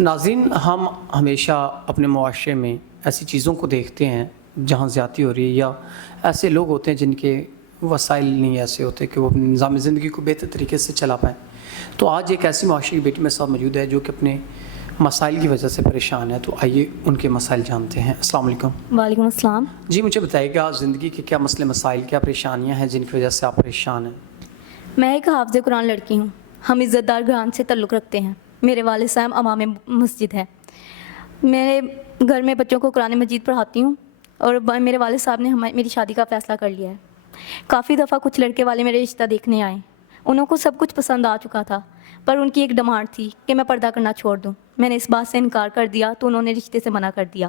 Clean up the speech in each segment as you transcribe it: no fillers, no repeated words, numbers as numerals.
ناظرین، ہم ہمیشہ اپنے معاشرے میں ایسی چیزوں کو دیکھتے ہیں جہاں زیادتی ہو رہی ہے، یا ایسے لوگ ہوتے ہیں جن کے وسائل نہیں ایسے ہوتے کہ وہ اپنی نظام زندگی کو بہتر طریقے سے چلا پائیں۔ تو آج ایک ایسی معاشرے کی بیٹی میرے ساتھ موجود ہے جو کہ اپنے مسائل کی وجہ سے پریشان ہے، تو آئیے ان کے مسائل جانتے ہیں۔ السلام علیکم۔ وعلیکم السلام۔ جی، مجھے بتائیے گا زندگی کے کیا مسئلے مسائل، کیا پریشانیاں ہیں جن کی وجہ سے آپ پریشان ہیں؟ میں ایک حافظ قرآن لڑکی ہوں۔ ہم عزت دار گھران سے تعلق رکھتے ہیں۔ میرے والد صاحب امام مسجد ہے۔ میں گھر میں بچوں کو قرآن مجید پڑھاتی ہوں، اور میرے والد صاحب نے میری شادی کا فیصلہ کر لیا ہے۔ کافی دفعہ کچھ لڑکے والے میرے رشتہ دیکھنے آئے، انہوں کو سب کچھ پسند آ چکا تھا، پر ان کی ایک ڈیمانڈ تھی کہ میں پردہ کرنا چھوڑ دوں۔ میں نے اس بات سے انکار کر دیا تو انہوں نے رشتے سے منع کر دیا۔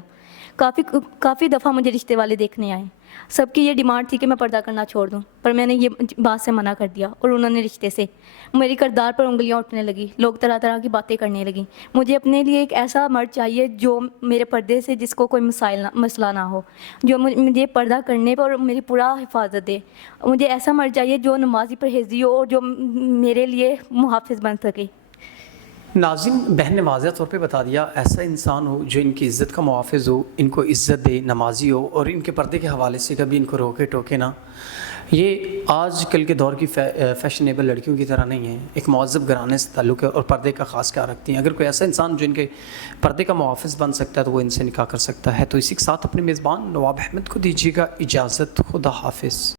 کافی دفعہ مجھے رشتے والے دیکھنے آئے، سب کی یہ ڈیمانڈ تھی کہ میں پردہ کرنا چھوڑ دوں، پر میں نے یہ بات سے منع کر دیا، اور انہوں نے رشتے سے میری کردار پر انگلیاں اٹھنے لگی، لوگ طرح طرح کی باتیں کرنے لگیں۔ مجھے اپنے لیے ایک ایسا مرد چاہیے جو میرے پردے سے جس کو کوئی مسئلہ نہ ہو، جو مجھے پردہ کرنے پر میری پورا حفاظت دے۔ مجھے ایسا مرد چاہیے جو نمازی پرہیزی ہو اور جو میرے لیے محافظ بن سکے۔ ناظرین، بہن نے واضح طور پہ بتا دیا، ایسا انسان ہو جو ان کی عزت کا محافظ ہو، ان کو عزت دے، نمازی ہو، اور ان کے پردے کے حوالے سے کبھی ان کو روکے ٹوکے نہ۔ یہ آج کل کے دور کی فیشنیبل لڑکیوں کی طرح نہیں ہے، ایک مہذب گھرانے سے تعلق ہے اور پردے کا خاص خیال رکھتی ہیں۔ اگر کوئی ایسا انسان جو ان کے پردے کا محافظ بن سکتا ہے تو وہ ان سے نکاح کر سکتا ہے۔ تو اسی کے ساتھ اپنے میزبان نواب احمد کو دیجیے گا اجازت۔ خدا حافظ۔